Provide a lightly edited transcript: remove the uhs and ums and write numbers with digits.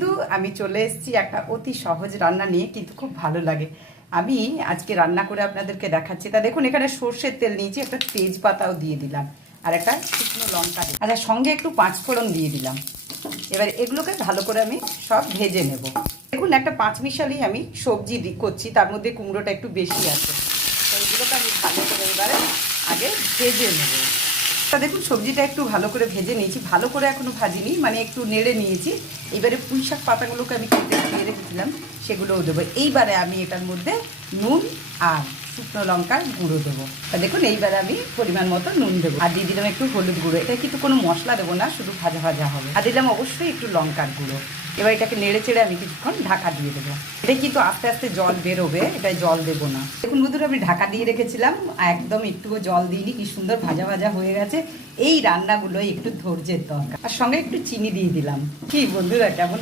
বন্ধু, আমি চলে এসেছি একটা অতি সহজ রান্না নিয়ে, কিন্তু খুব ভালো লাগে। আমি আজকে রান্না করে আপনাদেরকে দেখাচ্ছি। তা দেখুন, এখানে সর্ষের তেল নিয়েছি, একটা তেজপাতাও দিয়ে দিলাম, আর একটা শুকনো লঙ্কা দিয়ে, আর সঙ্গে একটু পাঁচফোড়ন দিয়ে দিলাম। এবার এগুলোকে ভালো করে আমি সব ভেজে নেব। দেখুন, একটা পাঁচমিশালি আমি সবজি করছি, তার মধ্যে কুমড়োটা একটু বেশি আছে, তো এগুলোকে আমি ভালো করে এবারে আগে ভেজে নেব। তা দেখুন, সবজিটা একটু ভালো করে ভেজে নিয়েছি, ভালো করে এখনো ভাজিনি, মানে একটু নেড়ে নিয়েছি। এবারে পুঁই শাক পাতাগুলোকে আমি কেটে দিয়ে রেখেছিলাম, সেগুলোও দেবো। এইবারে আমি এটার মধ্যে নুন আর শুকনো লঙ্কার গুঁড়ো দেবো। তা দেখুন, এইবারে আমি পরিমাণ মতো নুন দেবো, আর দিয়ে দিলাম একটু হলুদ গুঁড়ো। এটা কিন্তু কোনো মশলা দেবো না, শুধু ভাজা ভাজা হবে। আর দিলাম অবশ্যই একটু লঙ্কার গুঁড়ো। এবার এটাকে নেড়ে চেড়ে আমি কিছুক্ষণ ঢাকা দিয়ে দেবো। এটা কিন্তু আস্তে আস্তে জল বেরোবে, এটাই জল দেবো না। দেখুন বন্ধুরা, আমি ঢাকা দিয়ে রেখেছিলাম, একদম একটুও জল দিইনি, কি সুন্দর ভাজা ভাজা হয়ে গেছে। এই রান্নাগুলো একটু ধৈর্যের দরকার, আর সঙ্গে একটু চিনি দিয়ে দিলাম। কি বন্ধুরা, কেমন